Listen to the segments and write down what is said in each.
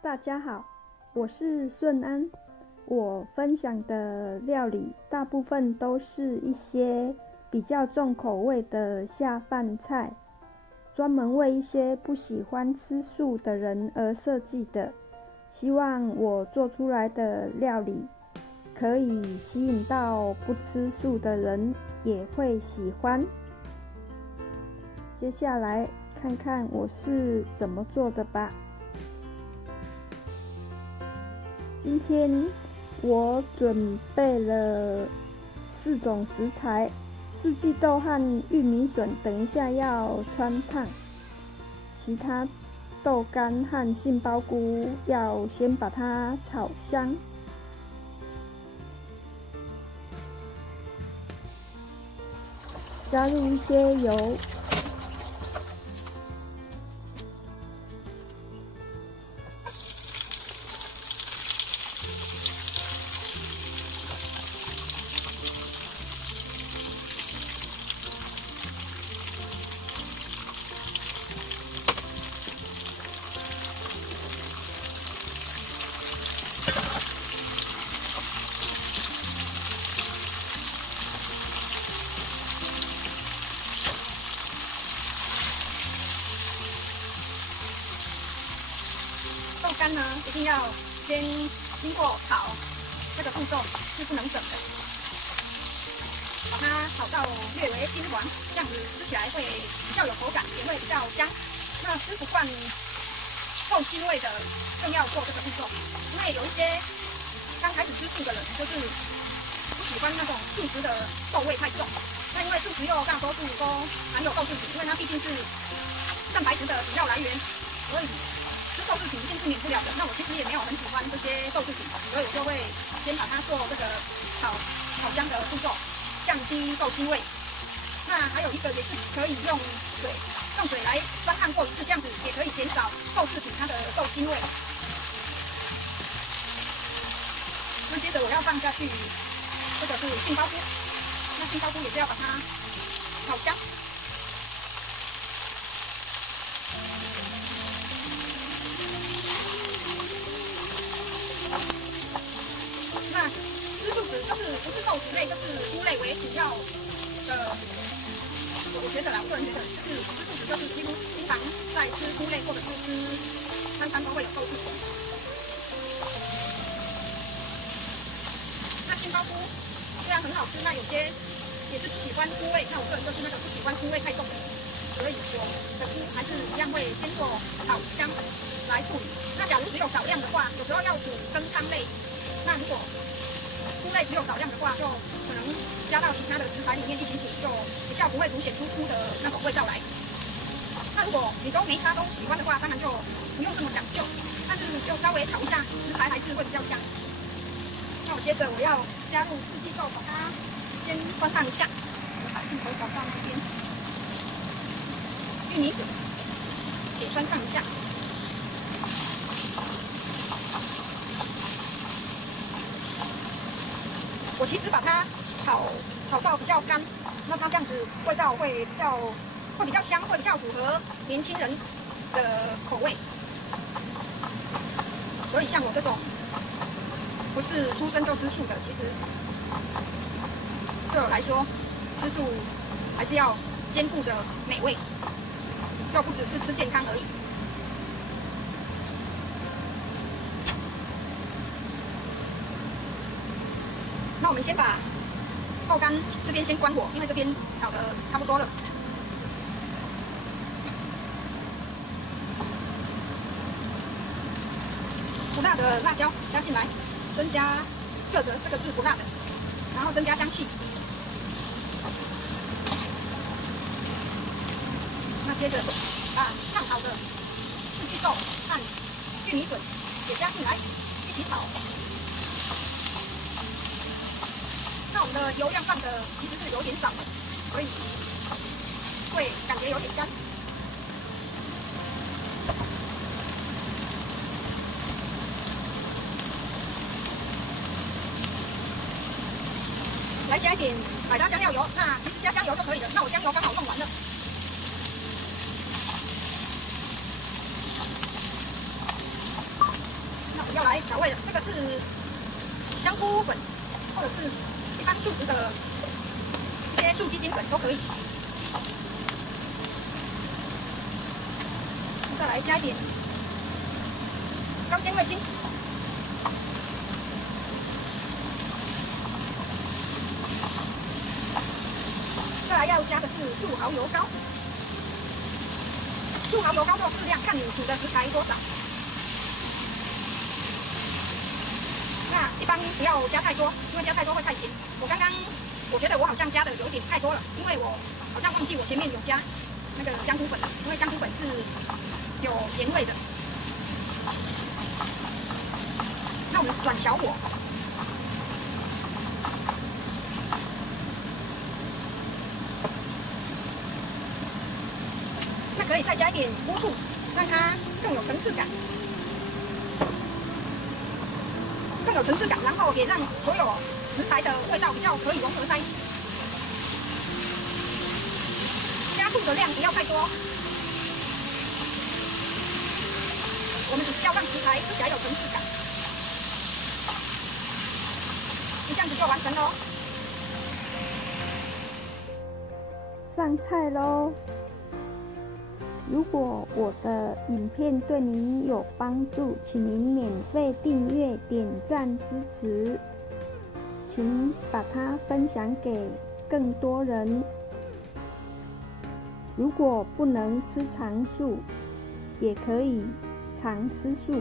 大家好，我是顺安。我分享的料理大部分都是一些比较重口味的下饭菜，专门为一些不喜欢吃素的人而设计的。希望我做出来的料理可以吸引到不吃素的人也会喜欢。接下来看看我是怎么做的吧。今天我准备了4种食材，四季豆和玉米笋等一下要汆烫，其他豆干和杏鲍菇要先把它炒香。加入一些油，豆干呢，一定要先经过炒，这个步骤是不能省的。把它炒到略为金黄，这样子吃起来会比较有口感，也会比较香。那吃不惯豆腥味的，更要做这个步骤，因为有一些刚开始吃素的人，就是不喜欢那种素食的豆味太重。那因为素食又大多数都含有豆制品，因为它毕竟是蛋白质的主要来源，所以吃豆制品一定是免不了的。那我其实也没有很喜欢这些豆制品，所以我就会先把它做这个炒香的步骤，降低豆腥味。那还有一个也是可以用水来汆烫过一次，这样子也可以减少豆制品它的豆腥味。那接着我要放下去，这个是杏鲍菇，那杏鲍菇也是要把它炒香。那吃素食就是不是豆食类，就是菇类为主要的。我觉得啦，我个人觉得就是吃素食就是几乎经常在吃菇类或者是吃餐都会有豆制品。那杏鲍菇虽然很好吃，那有些也是不喜欢菇味，那我个人就是那个不喜欢菇味太重的，所以我的菇还是一样会先做炒香来处理。那假如只有少量的话，有时候要煮羹汤类，那如果菇类只有少量的话，就可能加到其他的食材里面一起煮，就比较不会凸显出菇的那种味道来。那如果你都没它都喜欢的话，当然就不用这么讲究，但是就稍微炒一下，食材还是会比较香。那我接着我要加入四季豆，把它先汆烫一下，把镜头转到那边，玉米笋也汆烫一下。我其实把它炒到比较干，那它这样子味道会比较香，会比较符合年轻人的口味。所以像我这种不是出生就吃素的，其实对我来说，吃素还是要兼顾着美味，就不只是吃健康而已。那我们先把豆干这边先关火，因为这边炒的差不多了。不辣的辣椒加进来，增加色泽，这个是不辣的，然后增加香气。那接着把烫好的四季豆和玉米笋也加进来，一起炒。那我们的油量放的其实是有点少的，所以会感觉有点干。来加一点百搭香料油，那其实加香油就可以了。那我香油刚好用完了。要来调味了。这个是香菇粉，或者是一般素食的一些素鸡精粉都可以。再来加一点高纤味精。再来要加的是素蚝油膏。素蚝油膏做适量，看你煮的食材多少。那一般不要加太多，因为加太多会太咸。我觉得我好像加的有点太多了，因为我好像忘记我前面有加那个香菇粉了，因为香菇粉是有咸味的。那我们转小火。那可以再加一点乌醋，让它更有层次感，然后也让所有食材的味道比较可以融合在一起。加醋的量不要太多，我们只是要让食材吃起来有层次感。就这样子就完成喽。上菜喽！如果我的影片对您有帮助，请您免费订阅、点赞支持，请把它分享给更多人。如果不能吃长素，也可以常吃素。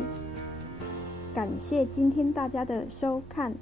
感谢今天大家的收看。